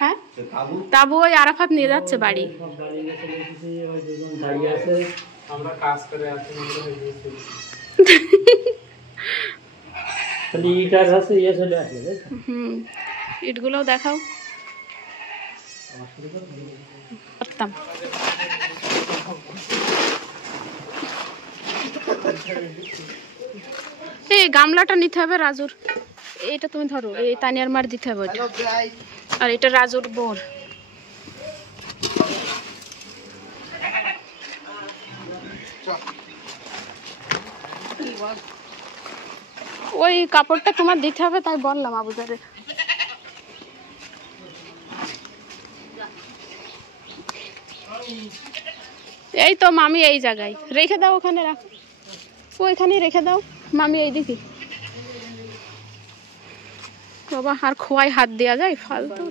হ্যাঁ তাবু ওই আরাফাত নিয়ে যাচ্ছে বাড়ি। ইটগুলোও দেখাও। এই গামলাটা নিতে হবে রাজুর, এটা তুমি ধরো, এই তানিয়ার মার দিতে হবে ওইটা, আর এটা রাজুর বোর। ওই কাপড়টা তোমার দিতে হবে, তাই বললাম আবুজারে। এই তো মামি এই জায়গায় রেখে দাও, ওখানে রাখো, ওইখানেই রেখে দাও মামি, এই দিকে। বাবা আর খোয়াই হাত দেওয়া যায় ফালতু।